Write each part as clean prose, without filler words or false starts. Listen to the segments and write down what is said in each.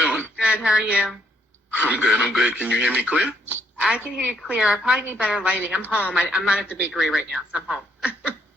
doing? Good. How are you? I'm good. I'm good. Can you hear me clear? I can hear you clear. I probably need better lighting. I'm home. I'm not at the bakery right now, so I'm home.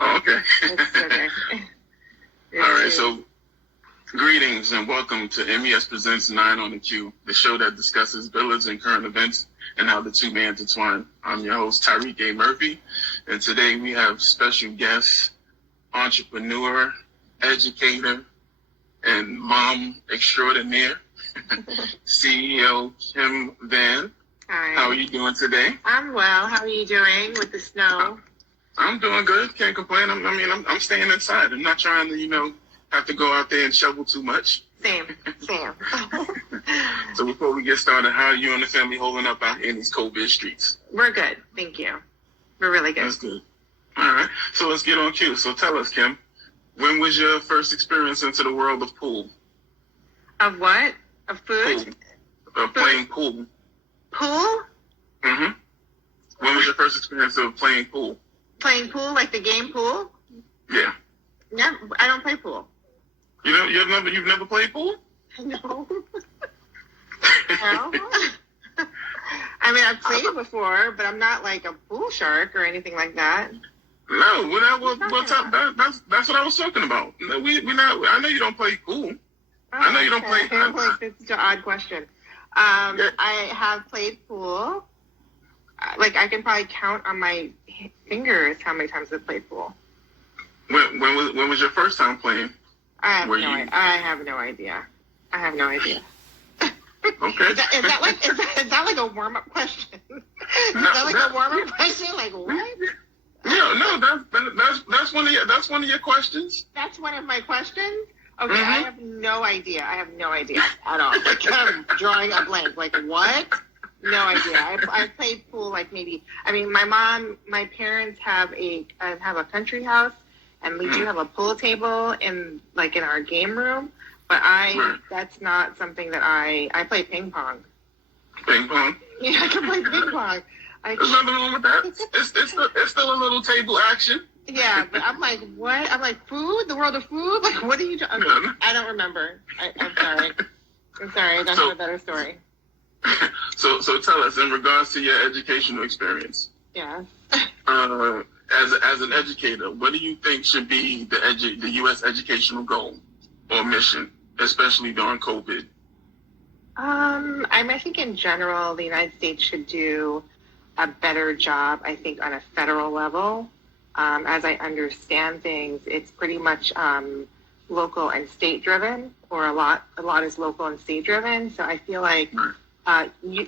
Oh, okay. It's okay. All right. So, greetings and welcome to MES Presents 9 on the Cue, the show that discusses billiards and current events and how the two may intertwine. I'm your host, Tyreek A. Murphy, and today we have special guest, entrepreneur, educator, and mom extraordinaire, CEO Akim Vann. Hi. How are you doing today? I'm well. How are you doing with the snow? I'm doing good. Can't complain. I'm staying inside. I'm not trying to, have to go out there and shovel too much. Same. So before we get started, how are you and the family holding up out here in these COVID streets? We're good. Thank you. We're really good. That's good. All right. So let's get on cue. So tell us, Kim, when was your first experience into the world of pool? Of what? Of food? Pool. Of playing pool. Pool? Mm-hmm. When was your first experience of playing pool? Playing pool, like the game pool? Yeah. No, I don't play pool. You've never played pool? No. No. I mean, I've played before, but I'm not like a pool shark or anything like that. No, that's what I was talking about. No, we not. I know you don't play pool. I know you don't play. I'm like, this is an odd question. Yeah. I have played pool. Like, I can probably count on my fingers how many times I've played pool. When was your first time playing? I have no idea. I have no idea. Okay. Is that like a warm-up question? Is that like a warm-up question? Like, what? No, that's one of your questions. That's one of my questions? Okay, Mm-hmm. I have no idea. At all. Like, I'm drawing a blank. Like, what? No idea. I played pool like maybe. I mean, my parents have a country house, and we do have a pool table in our game room. But that's not something that I play ping pong. Ping pong. Yeah, I can play ping pong. There's nothing wrong with that. It's still a little table action. Yeah, but I'm like, what? I'm like, food? The world of food? Like, what are you doing? Yeah. I don't remember. I'm sorry. I don't have a better story. So tell us, in regards to your educational experience. Yeah. As an educator, what do you think should be the U.S. educational goal or mission, especially during COVID? I think in general, the United States should do a better job, I think, on a federal level. As I understand things, it's pretty much local and state driven, or a lot is local and state driven. So I feel like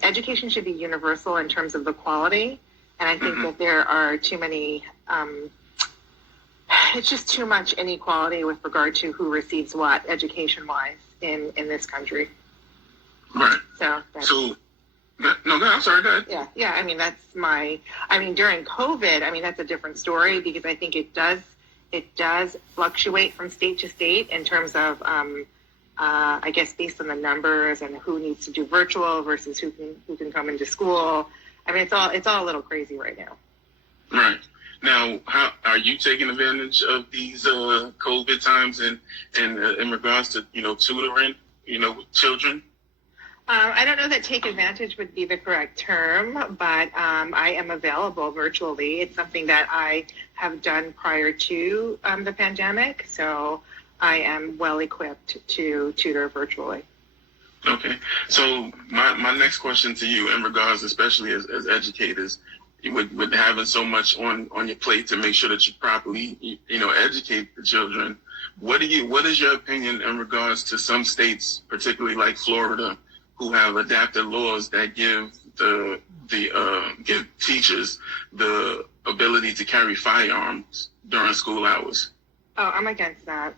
education should be universal in terms of the quality. And I think that there are too many, it's just too much inequality with regard to who receives what education-wise in this country. Right. So I'm sorry, go ahead. Yeah. I mean, during COVID, that's a different story because I think it does fluctuate from state to state in terms of, I guess, based on the numbers and who needs to do virtual versus who can come into school. I mean, it's all a little crazy right now. Right. Now, how are you taking advantage of these COVID times in regards to tutoring children? I don't know that take advantage would be the correct term, but I am available virtually. It's something that I have done prior to the pandemic, so I am well equipped to tutor virtually. Okay. So my next question to you, in regards, especially as educators, with having so much on your plate to make sure that you properly educate the children, what is your opinion in regards to some states, particularly like Florida, who have adapted laws that give give teachers the ability to carry firearms during school hours? Oh, I'm against that.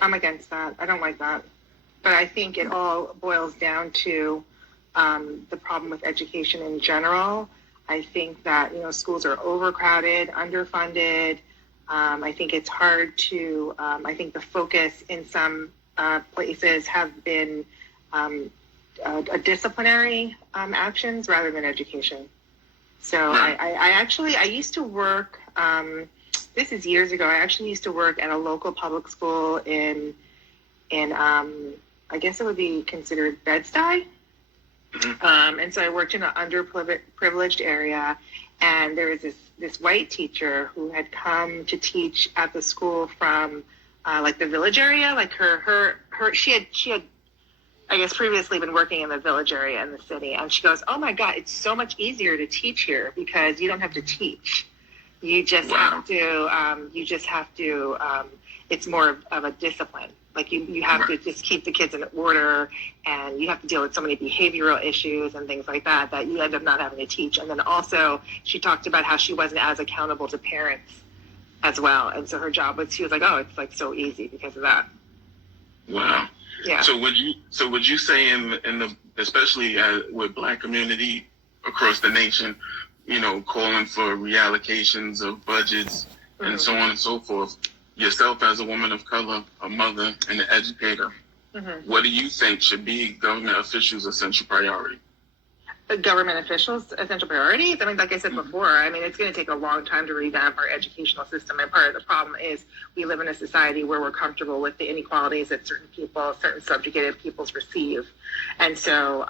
I don't like that. But I think it all boils down to the problem with education in general. I think that, schools are overcrowded, underfunded. I think it's hard to, I think the focus in some places have been disciplinary actions rather than education. So I used to work, this is years ago, I actually used to work at a local public school in I guess it would be considered Bed-Stuy. And so I worked in an underprivileged area, and there was this white teacher who had come to teach at the school from like the village area. Like she had I guess previously been working in the village area in the city, and she goes, "Oh my God, it's so much easier to teach here because you don't have to teach. You just have to. It's more of a discipline. Like you have to just keep the kids in order, and you have to deal with so many behavioral issues and things like that you end up not having to teach." And then also she talked about how she wasn't as accountable to parents as well, and so her job was, she was like, "Oh, it's like so easy because of that." Wow. Yeah. So would you say in the especially with Black community across the nation, calling for reallocations of budgets and so on and so forth, yourself as a woman of color, a mother, and an educator, what do you think should be government officials' essential priority? Government officials' essential priorities? I mean, like I said before, I mean, it's going to take a long time to revamp our educational system. And part of the problem is we live in a society where we're comfortable with the inequalities that certain subjugated peoples receive. And so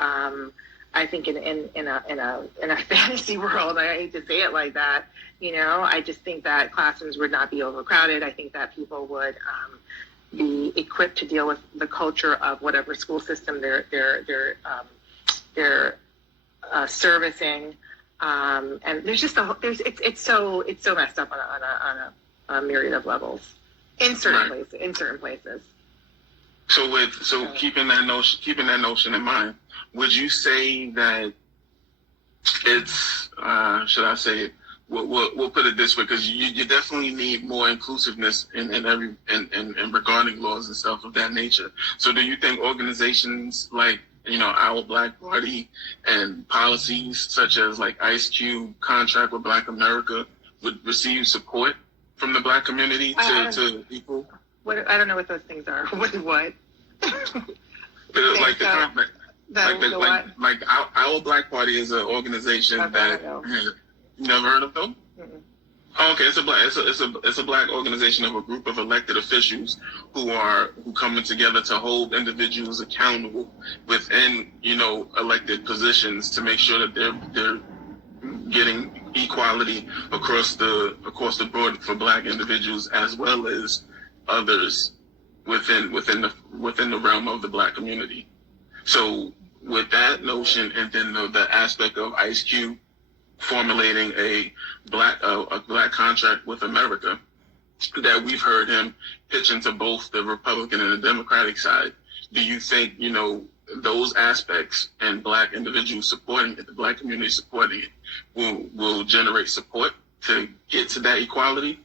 I think in a fantasy world, I hate to say it like that, I just think that classrooms would not be overcrowded. I think that people would be equipped to deal with the culture of whatever school system they're servicing, and there's just it's so messed up on a myriad of levels in certain places. So keeping that notion in mind, would you say that it's should I say it? We'll put it this way, because you definitely need more inclusiveness in regarding laws and stuff of that nature. So do you think organizations like our Black Party and policies such as like Ice Cube contract with Black America would receive support from the Black community to equal? I don't know what those things are. What? Like our Black Party is an organization that you never heard of them. Mm-mm. Oh, okay, it's a Black organization of a group of elected officials who coming together to hold individuals accountable within elected positions to make sure that they're getting equality across the board for Black individuals as well as others within the realm of the Black community. So with that notion, and then the aspect of Ice Cube formulating a black contract with America that we've heard him pitch into both the Republican and the Democratic side, do you think those aspects and Black individuals supporting it, the Black community supporting it, will generate support to get to that equality?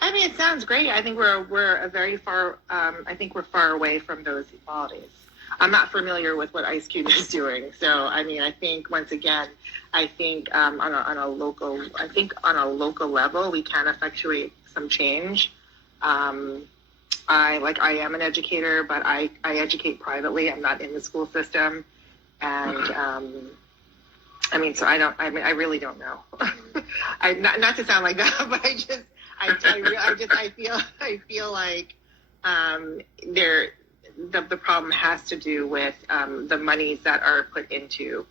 I mean, it sounds great. I think we're a very far. I think we're far away from those equalities. I'm not familiar with what Ice Cube is doing, so I mean, I think once again, I think on a local level, we can effectuate some change. I am an educator, but I educate privately. I'm not in the school system, and I mean, so I really don't know. Not to sound like that, but I feel like the problem has to do with the monies that are put into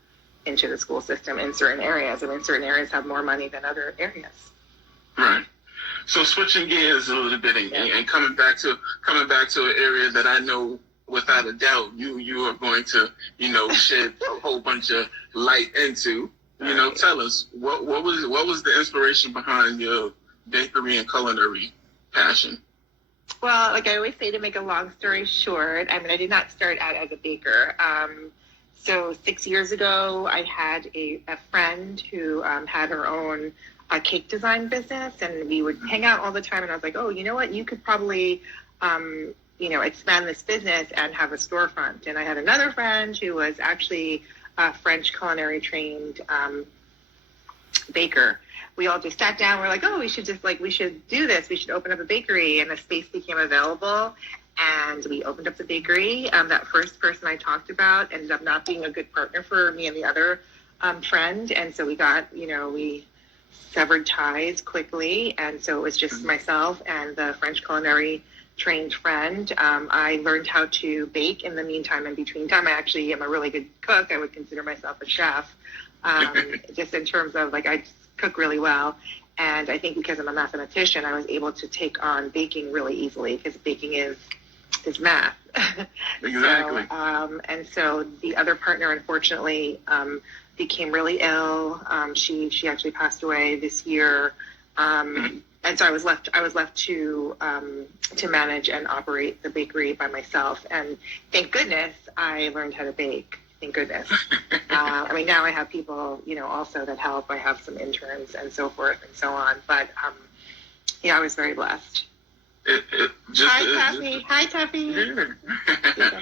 the school system in certain areas. I mean, certain areas have more money than other areas. Right. So switching gears a little bit and coming back to an area that I know without a doubt you are going to shed a whole bunch of light into. Tell us what was the inspiration behind your bakery and culinary passion? Well, like I always say, to make a long story short, I mean, I did not start out as a baker. So 6 years ago, I had a friend who had her own cake design business, and we would hang out all the time. And I was like, oh, you know what? You could probably, expand this business and have a storefront. And I had another friend who was actually a French culinary trained baker. We all just sat down. We're like, oh, we should do this. We should open up a bakery. And a space became available. And we opened up the bakery. That first person I talked about ended up not being a good partner for me and the other friend. And so we severed ties quickly. And so it was just myself and the French culinary trained friend. I learned how to bake in the meantime, in between time. I actually am a really good cook. I would consider myself a chef, just in terms of like I just cook really well. And I think because I'm a mathematician, I was able to take on baking really easily because baking is math. Exactly. And so the other partner, unfortunately, became really ill. She actually passed away this year. And so I was left to manage and operate the bakery by myself. And thank goodness I learned how to bake. Thank goodness. I mean, now I have people, also that help. I have some interns and so forth and so on. But I was very blessed. Hi, Tuffy. Yeah.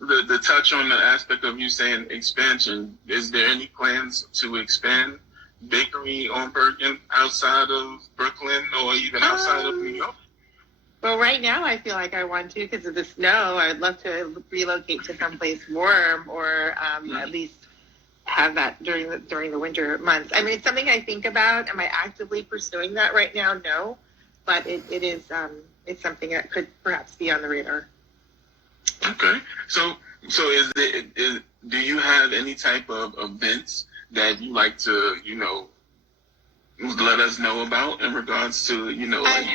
The touch on the aspect of you saying expansion, is there any plans to expand bakery on Bergen outside of Brooklyn or even outside of New York? Well, right now I feel like I want to because of the snow. I would love to relocate to someplace warm or at least have that during the winter months. I mean, it's something I think about. Am I actively pursuing that right now? No, but it is it's something that could perhaps be on the radar. Okay, so do you have any type of events that you like to let us know about in regards to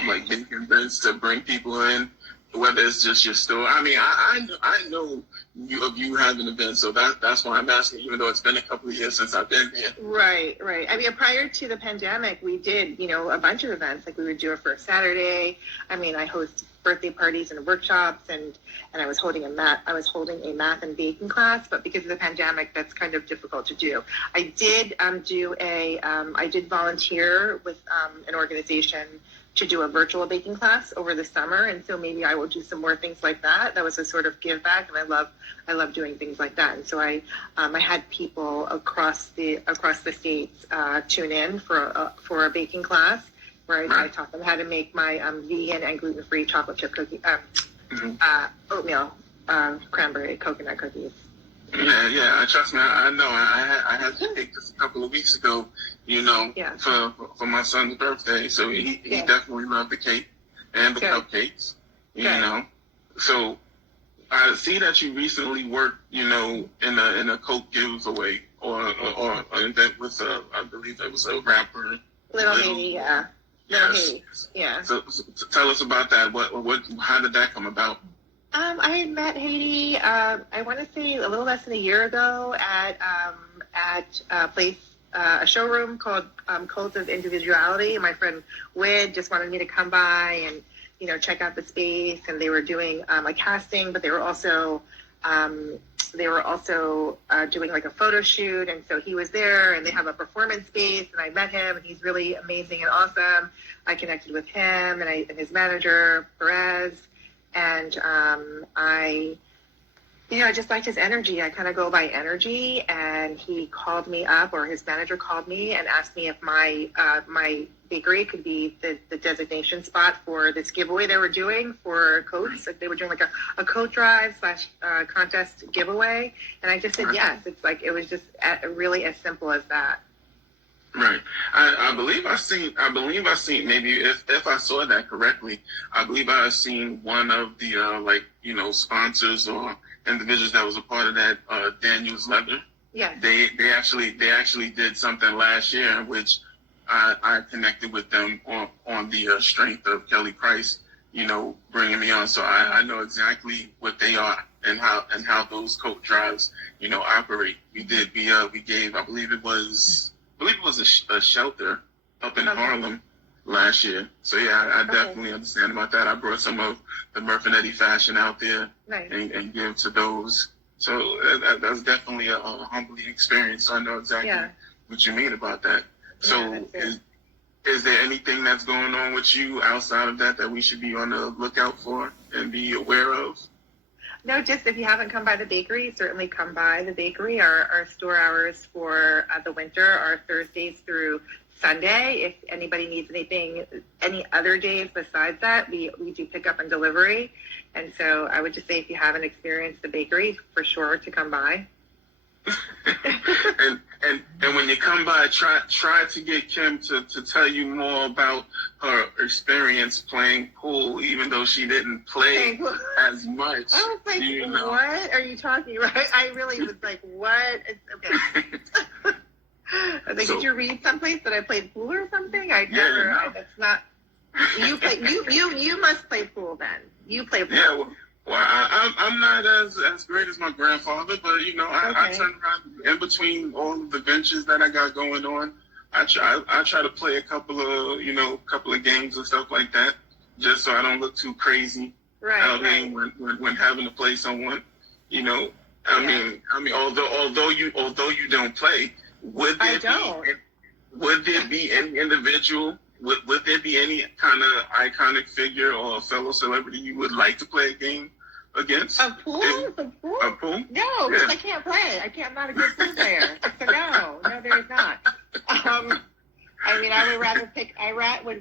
like big events to bring people in, whether it's just your store? I mean, I know you have an event, so that's why I'm asking, even though it's been a couple of years since I've been here. Right. I mean, prior to the pandemic, we did a bunch of events. Like we would do a First Saturday. I mean, I host birthday parties and workshops, and I was holding a math and baking class, but because of the pandemic, that's kind of difficult to do. I did I did volunteer with an organization to do a virtual baking class over the summer, and so maybe I will do some more things like that. That was a sort of give back, and I love doing things like that. And so I had people across the states tune in for a baking class where I taught them how to make my vegan and gluten-free chocolate chip cookie, oatmeal cranberry coconut cookies. Yeah. Trust me, I know. I had to take this a couple of weeks ago, for my son's birthday. So he definitely loved the cake and the cupcakes, So I see that you recently worked, in a Coke giveaway or an event with I believe it was a rapper. Little Haiti, yeah. Yes. Haiti, yeah. So tell us about that. How did that come about? I had met Haiti, I want to say a little less than a year ago at a showroom called Cult of Individuality. And my friend Wid just wanted me to come by and, check out the space. And they were doing a casting, but they were also doing like a photo shoot. And so he was there, and they have a performance space, and I met him, and he's really amazing and awesome. I connected with him and his manager, Perez. And I just liked his energy. I kind of go by energy, and he called me up, or his manager called me and asked me if my bakery could be the designation spot for this giveaway they were doing for coats. Like they were doing like a coat drive / contest giveaway, and I just said yes. It's like it was just really as simple as that. Right. I believe I seen maybe if I saw that correctly, I believe I seen one of the sponsors or individuals that was a part of that, Daniel's Leather. Yeah. They actually did something last year in which I connected with them on the strength of Kelly Price, bringing me on. So I know exactly what they are and how those coat drives, operate. We gave, I believe it was a shelter up in Harlem last year. So yeah, I definitely understand about that. I brought some of the Murphinetti fashion out there and give to those. So that's definitely a humbling experience. So I know exactly what you mean about that. So is there anything that's going on with you outside of that we should be on the lookout for and be aware of? No, just if you haven't come by the bakery, certainly come by the bakery. Our store hours for the winter are Thursdays through Sunday. If anybody needs anything any other days besides that, we do pick up and delivery. And so I would just say if you haven't experienced the bakery, for sure to come by. and when you come by, try to get Kim to tell you more about her experience playing pool, even though she didn't play as much. I was like, what are you talking about? I really was like, what? It's, okay. I was like, did you read someplace that I played pool or something? I never. No. That's not. You play. You must play pool then. You play pool. Yeah. Well, I'm not as great as my grandfather, but I turn around in between all of the ventures that I got going on. I try to play a couple of games and stuff like that, just so I don't look too crazy out there when having to play someone. I mean, although you don't play, would there be any individual? Would there be any kind of iconic figure or fellow celebrity you would like to play a game against? A pool? A pool? No, because I can't play. I'm not a good pool player. So no, there is not. I mean, I would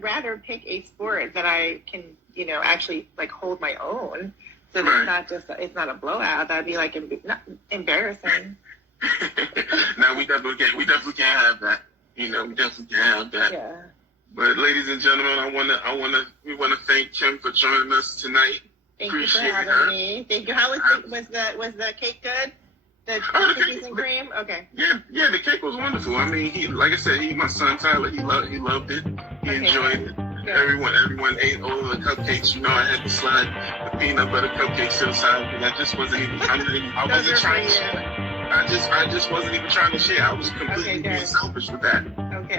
rather pick a sport that I can, actually like hold my own. So it's not a blowout. That'd be like embarrassing. No, we definitely can't have that. We definitely can't have that. Yeah. But ladies and gentlemen, we want to thank Kim for joining us tonight. Thank you for having me. Thank you. How was the cake good? The cookies and cream? Okay. Yeah, the cake was wonderful. I mean, like I said, my son Tyler, he loved it. He enjoyed it. Good. Everyone ate all of the cupcakes. I had to slide the peanut butter cupcakes to the side because I just wasn't even. I wasn't trying to share. I just wasn't even trying to share. I was completely being selfish with that. Okay.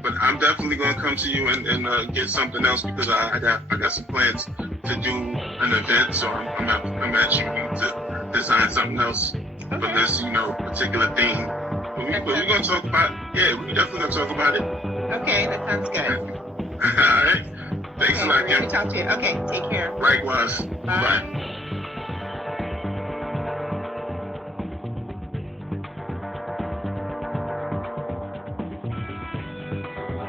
But I'm definitely going to come to you and get something else because I got some plans to do an event. So I'm actually going to design something else for this particular theme. But we're going to talk about we're definitely going to talk about it. Okay, that sounds good. All right. Thanks a lot, Kim. Good to talk to you. Okay, take care. Likewise. Bye.